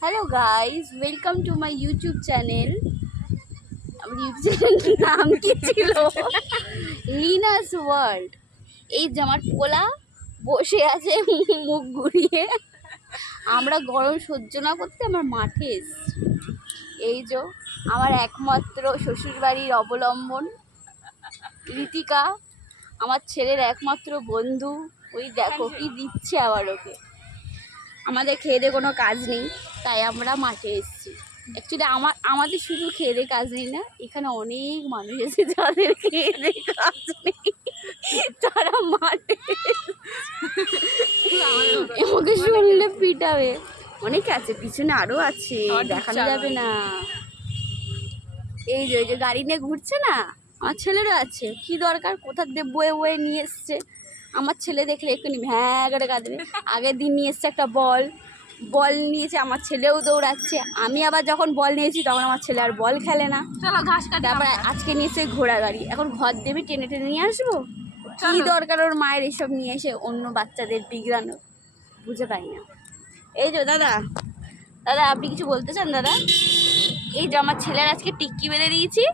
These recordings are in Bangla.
Hello guys, welcome to my YouTube channel. আমার ইউটিউব চ্যানেলের নাম কি ছিল? Linus World. এই যে আমার পোলা বসে আছে মুখ ঘুরিয়ে। আমরা গরম সহ্য না করতে আমার মাঠে এসছি। এই যে আমার একমাত্র শ্বশুরবাড়ির অবলম্বন ঋতিকা, আমার ছেলের একমাত্র বন্ধু। ওই দেখো কি দিচ্ছে আবার ওকে। আমাদের খেয়ে দিয়ে কোনো কাজ নেই, তাই আমরা মাঠে এসেছি। অ্যাকচুয়ালি আমাদের শুধু খেয়ে দিয়ে কাজ নেই না, এখানে অনেক মানুষ এসে যাদের খেয়ে দিয়ে কাজ নেই, তারা মাঠে আমাকে শুনলে পিটাবে। অনেকে আছে, পিছনে আরও আছে, দেখানো যাবে না। এই যে গাড়ি নিয়ে ঘুরছে না, আমার ছেলেরও আছে। কি দরকার, কোথার দিয়ে বয়ে বয়ে নিয়ে এসছে। আমার ছেলে দেখলে এক্ষুনি ভ্যাঁ করে কাঁদবে। আগের দিন নিয়ে এসছে একটা বল নিয়েছে, আমার ছেলেও দৌড়াচ্ছে। আমি আবার যখন বল নিয়েছি তখন আমার ছেলে আর বল খেলে না। চলো ঘাস কাটি। তারপরে আজকে নিয়ে এসে ঘোড়া গাড়ি, এখন ঘর দেবে টেনে টেনে নিয়ে আসবো। কী দরকার ওর মায়ের এসব নিয়ে এসে অন্য বাচ্চাদের বিগড়ানো, বুঝে পাই না। এই যে দাদা আপনি কিছু বলতে চান দাদা? এই যে আমার ছেলের আজকে টিক্কি বেঁধে দিয়েছি।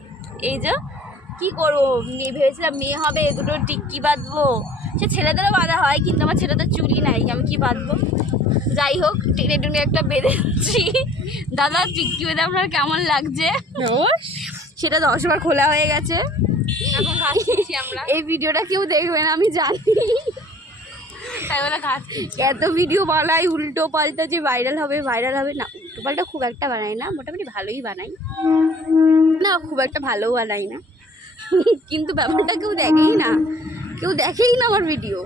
এই যে কী করবো, ভেবেছিলাম মেয়ে হবে, দুটো টিক্কি বাঁধবো। সে ছেলেদেরও বাঁধা হয়, কিন্তু আমার ছেলেদের চুরি নাই, আমি কি বাঁধবো। যাই হোক, টেনে টুনে একটা বেঁধেছি। দাদা টিক্কি বেঁধে আপনার কেমন লাগছে? সেটা 10 বার খোলা হয়ে গেছে। এখন আমরা এই ভিডিওটা কেউ দেখবে না আমি জানি, তাই বলে এত ভিডিও বানাই উল্টো পাল্টা যে ভাইরাল হবে না। উল্টো পাল্টা খুব একটা বানাই না, মোটামুটি ভালোই বানাই না, খুব একটা ভালো বানাই না। কিন্তু ব্যাপারটা কেউ দেখেই না আমার ভিডিও।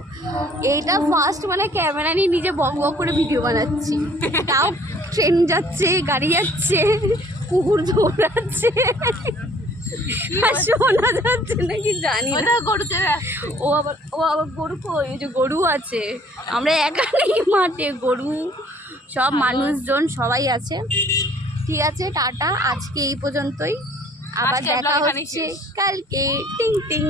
এইটা ফার্স্ট মানে ক্যামেরা নিয়ে নিজে বক বক করে ভিডিও বানাচ্ছি, তাও ট্রেন যাচ্ছে, গাড়ি যাচ্ছে, কুকুর দৌড়াচ্ছে, আর শোনা যাচ্ছে নাকি জানি না। ও আবার গরু, ওই যে গরু আছে, আমরা একা নেই মাঠে, গরু সব মানুষজন সবাই আছে। ঠিক আছে, টাটা, আজকে এই পর্যন্তই, আবার দেখা হচ্ছে কালকে। টিং টিং।